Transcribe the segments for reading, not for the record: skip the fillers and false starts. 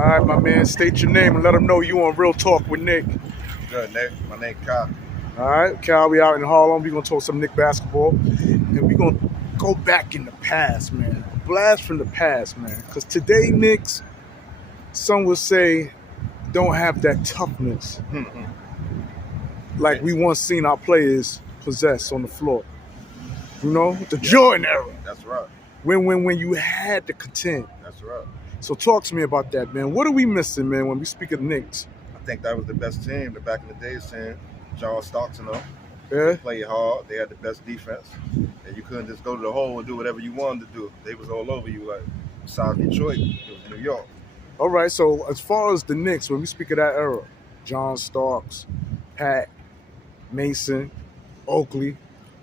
All right, my man, state your name and let them know you on Real Talk with Nick. Good, Nick. My name Kyle. All right, Cal, we out in Harlem. We're going to talk some Knicks basketball. And we're going to go back in the past, man. A blast from the past, man. Because today, Knicks, some would say, don't have that toughness like we once seen our players possess on the floor. You know, the Jordan era. That's right. When you had to contend. That's right. So talk to me about that, man. What are we missing, man, when we speak of the Knicks? I think that was the best team, the back in the days team. John Stockton, Yeah. They played hard. They had the best defense. And you couldn't just go to the hole and do whatever you wanted to do. They was all over you. Like, besides Detroit, it was New York. All right, so as far as the Knicks, when we speak of that era, John Starks, Pat, Mason, Oakley,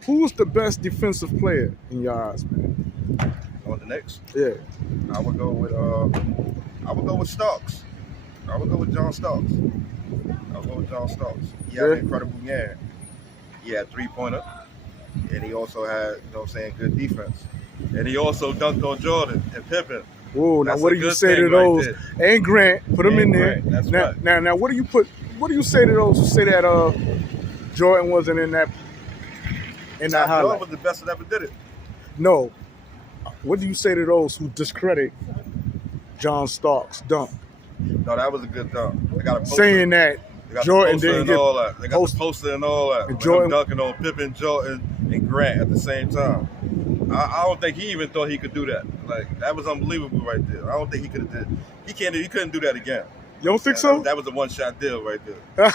who's the best defensive player in your eyes, man? On the Knicks, Yeah. I would go with Starks. I would go with John Starks. He had an incredible game. He had three-pointer, and he also had, good defense. And he also dunked on Jordan and Pippen. Whoa, now what do you say to those? And Grant, put them in there. That's now, right. now, what do you say to those who say that Jordan wasn't in that highlight? Jordan was the best that ever did it. No. What do you say to those who discredit John Starks' dunk? No, that was a good dunk. They got a poster. Saying that Jordan didn't get all that. They got the poster and all that. And Jordan dunking on Pippen, Jordan, and Grant at the same time. I don't think he even thought he could do that. Like, that was unbelievable right there. I don't think he could have did. He couldn't do that again. You don't think so? That was a one-shot deal right there.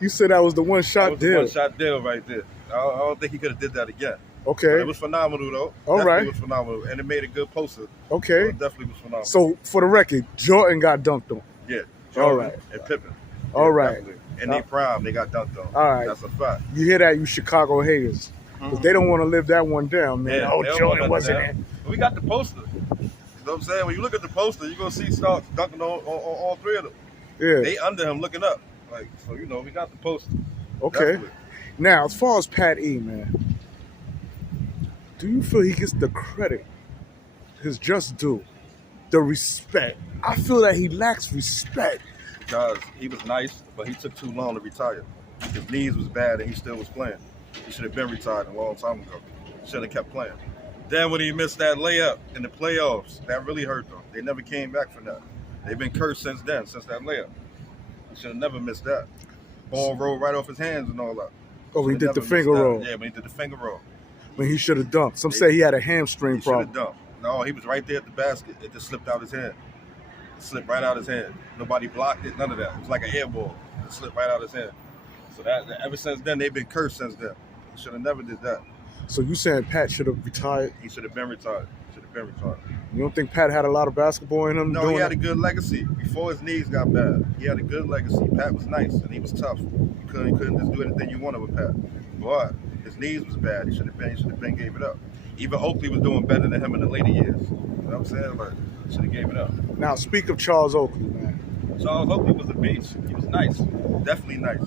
You said that was the one-shot deal. One-shot deal right there. I don't think he could have did that again. Okay. But it was phenomenal, though. All right. It was phenomenal, and it made a good poster. Okay. So it definitely was phenomenal. So, for the record, Jordan got dunked on. Yeah. Jordan all right. And Pippen. All right. Definitely. And they prime, they got dunked on. All right. That's a fact. You hear that, you Chicago haters. Because they don't want to live that one down, man. Yeah, Jordan wasn't in. We got the poster. You know what I'm saying? When you look at the poster, you're going to see Starks dunking on all three of them. Yeah. They under him looking up. Like, so, we got the poster. Okay. Definitely. Now, as far as Pat E, man, do you feel he gets the credit, his just due, the respect? I feel that he lacks respect. Because he was nice, but he took too long to retire. His knees was bad and he still was playing. He should have been retired a long time ago. Should have kept playing. Then when he missed that layup in the playoffs, that really hurt them. They never came back from that. They've been cursed since then, since that layup. He should have never missed that. Ball rolled right off his hands and all that. Oh, he did the finger roll. Yeah, when he did the finger roll. When he should have dunked. Some say he had a hamstring problem. He should have dunked. No, he was right there at the basket. It just slipped out his hand. It slipped right out his hand. Nobody blocked it, none of that. It was like an air ball. It slipped right out his hand. So that ever since then, they've been cursed since then. He should have never did that. So you saying Pat should have retired? He should have been retired. You don't think Pat had a lot of basketball in him? No, he had a good legacy. Before his knees got bad, he had a good legacy. Pat was nice and he was tough. You couldn't just do anything you wanted with Pat. But his knees was bad. He should have been gave it up. Even Oakley was doing better than him in the later years. You know what I'm saying? Like, should have gave it up. Now speak of Charles Oakley, man. Charles Oakley was a beast. He was nice. Definitely nice.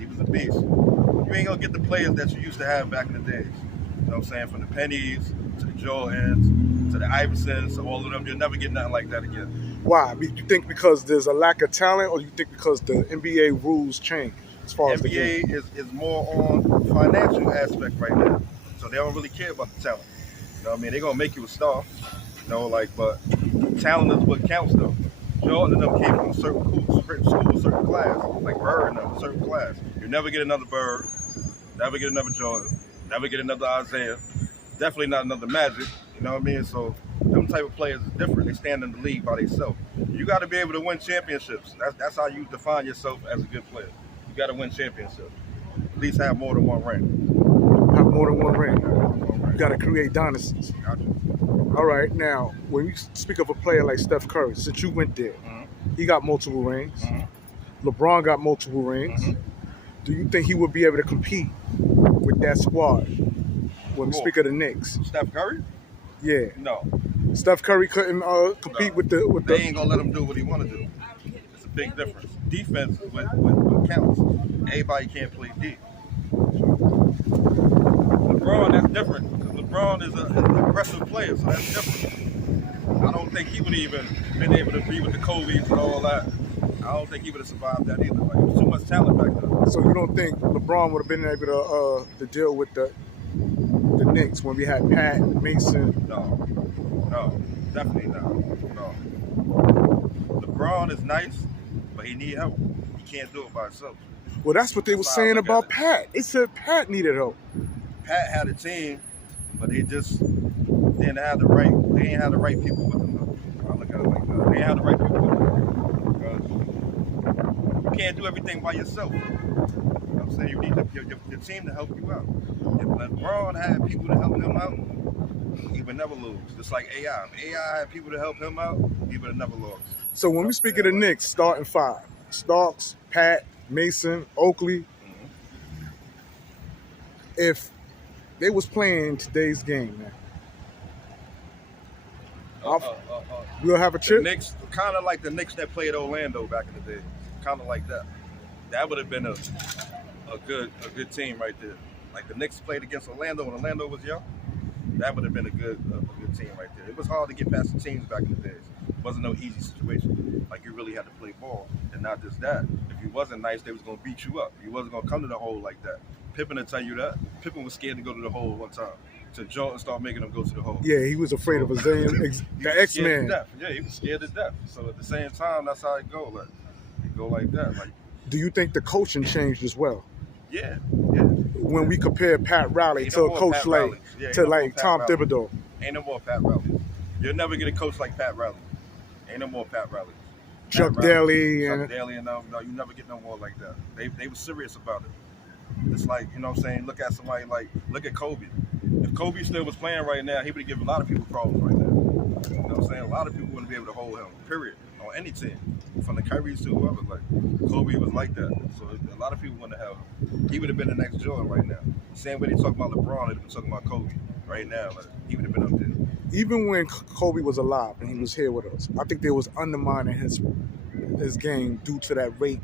He was a beast. You ain't gonna get the players that you used to have back in the days. You know what I'm saying? From the Pennies to the Jordans to the Iversons to all of them, you'll never get nothing like that again. Why? You think because there's a lack of talent, or you think because the NBA rules change as far as the game? NBA is more on financial aspect right now, so they don't really care about the talent. You know what I mean? They're gonna make you a star, but talent is what counts though. Jordan and them came from a certain school, certain class, like Bird and them, a certain class. You never get another Bird, never get another Jordan, never get another Isaiah, definitely not another Magic, you know what I mean? So them type of players is different. They stand in the league by themselves. You got to be able to win championships. That's how you define yourself as a good player. You got to win championships. At least have more than one ring. Have more than one ring. You got to create dynasties. Gotcha. All right, now, when you speak of a player like Steph Curry, since you went there, he got multiple rings. LeBron got multiple rings. Do you think he would be able to compete with that squad when we speak of the Knicks? Steph Curry? Yeah. No. Steph Curry couldn't compete with the... They ain't going to let him do what he want to do. It's a big difference. Defense is what counts. Everybody can't play D. LeBron, that's different. LeBron is an aggressive player, so that's different. I don't think he would even been able to be with the Kobe's and all that. I don't think he would have survived that either. Like, there was too much talent back then. So you don't think LeBron would have been able to deal with the Knicks when we had Pat, Mason? No, definitely not. No. LeBron is nice, but he need help. He can't do it by himself. Well, that's what they were saying about Pat. They said Pat needed help. Pat had a team, but they just didn't have the right. They ain't have the right people with them. Though. I look at it like that. They ain't have the right people with them. Because you can't do everything by yourself. You know what I'm saying? You need your team to help you out. If LeBron had people to help him out, he would never lose. Just like AI. If AI had people to help him out, he would have never lost. So when we speak of the Knicks, starting five, Starks, Pat, Mason, Oakley, if they was playing today's game, man, we'll have a chip. The Knicks, kind of like the Knicks that played Orlando back in the day, kind of like that. That would have been a good team right there. Like the Knicks played against Orlando when Orlando was young. That would have been a good team right there. It was hard to get past the teams back in the days. It wasn't no easy situation. Like you really had to play ball, and not just that. If you wasn't nice, they was gonna beat you up. You wasn't gonna come to the hole like that. Pippen will tell you that. Pippen was scared to go to the hole one time. So Jordan started making him go to the hole. Yeah, he was afraid of the X-Man. Yeah, he was scared to death. So at the same time, that's how it go. Like it go like that. Like, do you think the coaching changed as well? Yeah. When we compare Pat Riley to a coach like Tom Thibodeau. Ain't no more Pat Riley. You'll never get a coach like Pat Riley. Ain't no more Pat Riley. Chuck Daly and no, you never get no more like that. They were serious about it. It's like, you know what I'm saying, look at somebody look at Kobe. If Kobe still was playing right now, he would give a lot of people problems right now. You know what I'm saying? A lot of people wouldn't be able to hold him, period, on any team. From the Kyries to whoever, like Kobe was like that. So a lot of people wouldn't have him. He would have been the next Jordan right now. Same way they talk about LeBron, they've been talking about Kobe right now. Like, he would have been up there. Even when Kobe was alive and he was here with us, I think they was undermining his game due to that rape.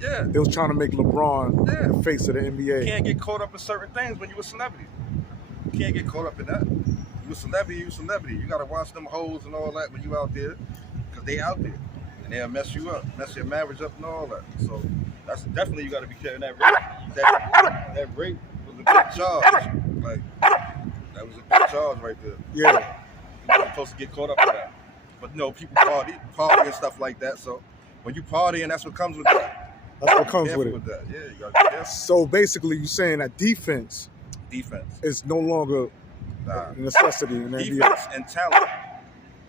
Yeah. They was trying to make LeBron the face of the NBA. You can't get caught up in certain things when you a celebrity. You can't get caught up in that. You a celebrity, You got to watch them hoes and all that when you out there, because they out there. And they'll mess you up, mess your marriage up and all that. So that's definitely, you got to be careful. That rape was a big charge. Like, that was a big charge right there. Yeah. You weren't supposed to get caught up in that. But you know, people party and stuff like that. So when you party, and that's what comes with that. That's what comes with it. That. Yeah, you got to be careful. So basically, you're saying that defense is no longer a necessity in the NBA. Defense and talent.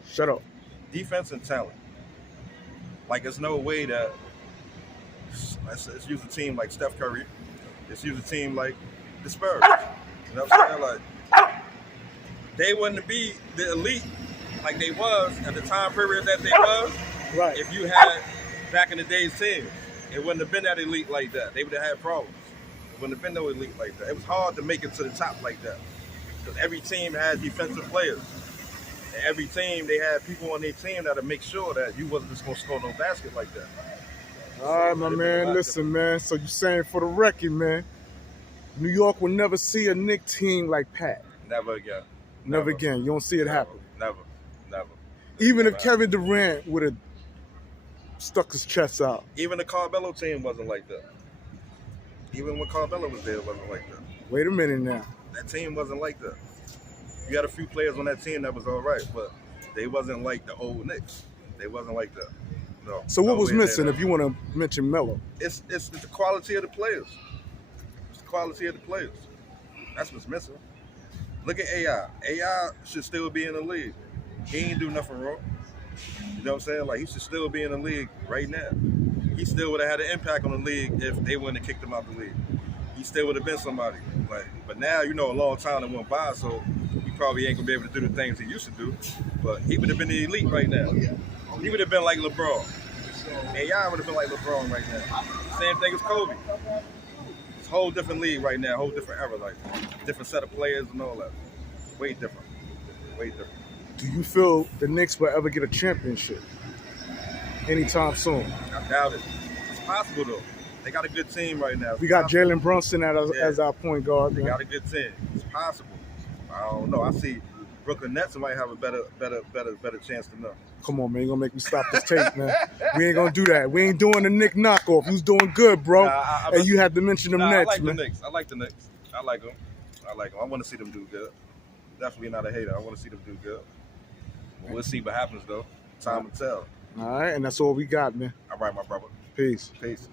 Shut up. Defense and talent. Like, there's no way that let's use a team like Steph Curry. Let's use a team like the Spurs. You know what I'm saying? Like, they wouldn't be the elite like they was at the time period that they was. Right. If you had back in the days teams, it wouldn't have been that elite like that. They would have had problems. It wouldn't have been no elite like that. It was hard to make it to the top like that because every team had defensive players. And every team, they had people on their team that would make sure that you wasn't just going to score no basket like that. All right, my man. Listen, man. So you're saying for the record, man, New York will never see a Knicks team like Pat. Never again. Never again. You don't see it happen. Never. Even if Kevin Durant would have stuck his chest out. Even the Carmelo team wasn't like that. Even when Carmelo was there, it wasn't like that. Wait a minute now. That team wasn't like that. You had a few players on that team that was all right, but they wasn't like the old Knicks. They wasn't like that. No. So what was missing if you want to mention Melo? It's the quality of the players. It's the quality of the players. That's what's missing. Look at AI. AI should still be in the league. He ain't do nothing wrong. You know what I'm saying? Like, he should still be in the league right now. He still would have had an impact on the league if they wouldn't have kicked him out the league. He still would have been somebody. Like, but now, you know, a long time that went by, so he probably ain't gonna be able to do the things he used to do. But he would have been the elite right now. He would have been like LeBron. AI would have been like LeBron right now. Same thing as Kobe. It's a whole different league right now, whole different era, like different set of players and all that. Way different. Do you feel the Knicks will ever get a championship anytime soon? I doubt it. It's possible though. They got a good team right now. We got Jalen Brunson as our point guard. They got a good team. It's possible. I don't know. I see Brooklyn Nets might have a better chance than us. Come on, man. You're going to make me stop this tape, man. We ain't going to do that. We ain't doing the Nick knockoff. Who's doing good, bro? And you had to mention them Nets, I like man. the Knicks. I like the Knicks. I like them. I want to see them do good. Definitely not a hater. I want to see them do good. But we'll see what happens, though. Time will tell. All right, and that's all we got, man. All right, my brother. Peace. Peace.